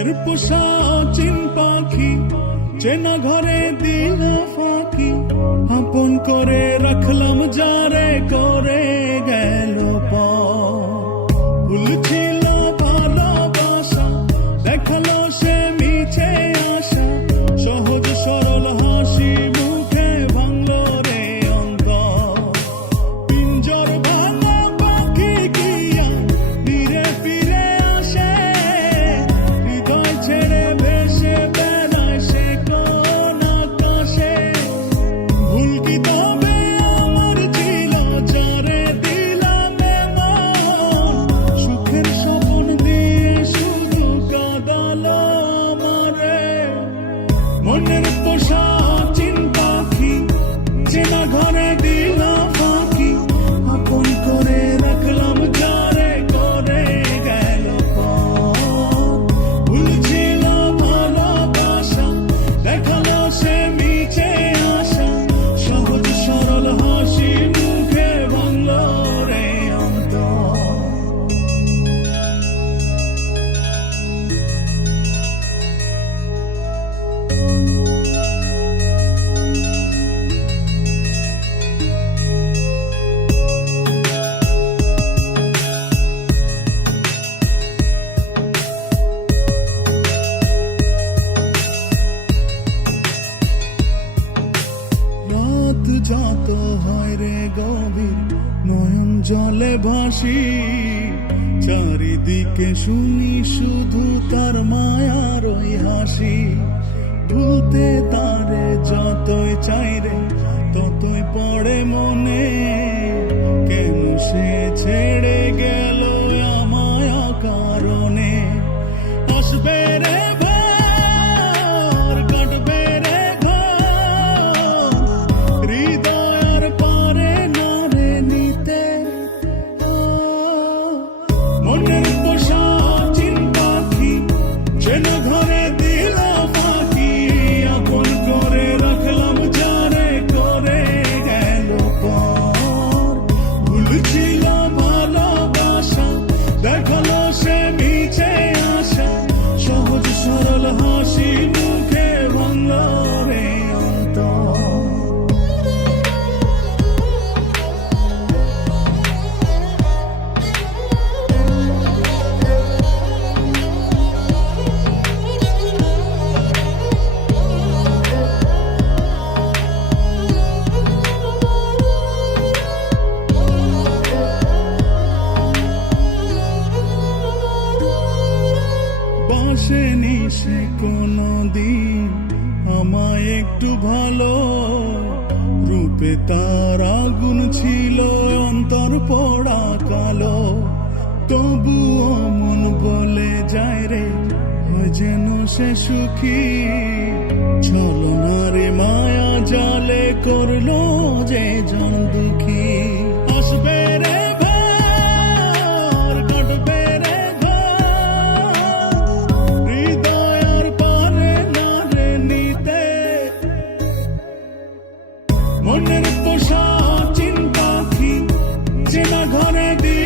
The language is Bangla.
মনের পোষা চিন পাখি চেনা ঘরে দিল ফাঁকি, আপন করে রাখলাম যারে করে গেল ভুল ছিল ভালোবাসা, দেখালো সে মিছে আশা, সহজ সরল হাসি মুখে ভাঙলো রে অন্তর। পিঞ্জর ভাঙা পাখি কিয়া ধীরে ফিরে আসে, হৃদয় ছেড়ে ভেসে বেড়ায় সে কোন আকাশে। ভুল কি তবে আমার ছিল যারে দিলাম এমন, সুখের স্বপ্ন দিয়ে শুধু কাঁদালো আমারে। মনের পোষা চিন পাখি চেনা ঘরে দিলাম ফাঁকি, আপন করে রাখলাম যারে করে গেল ভুল ছিল ভালোবাসা, দেখালো সে মিছে আশা, সহজ সরল হাসি মুখে ভাঙলো রে অন্তর। রাত যত হয় রে গভীর, নয়ন জলে ভাসি, চারিদিকে শুনি শুধু তার মায়ার ওই হাসি। ভুলতে তারে যতই চাই রে ততই পড়ে মনে, কেন সে ছেড়ে গেল আমায় কারণে। আসবে রে কাটবে রে হৃদয়ের পরে নারে নিতে। মনের পোষা চিন পাখি চেনা ঘরে দিলাম ফাঁকি, আপন করে রাখলাম যারে করে গেল ভুল ছিল ভালোবাসা, দেখালো সে মিছে আশা, সহজ সরল হাসি মুখে ভাঙলো রে অন্তর। বাসেনি সে কোনদিন আমায় একটু ভালো, রূপে তার আগুন ছিল অন্তর পোড়া কালো। তবুও মন বলে যায় রে হয় যেন সে সুখী, ছলনারে মায়া জালে করলো যে জন দুঃখী। আসবে রে কাটবে রে হৃদয়ের পরে নারে নিতে। মনের পোষা চিন পাখি চেনা ঘরে দিয়ে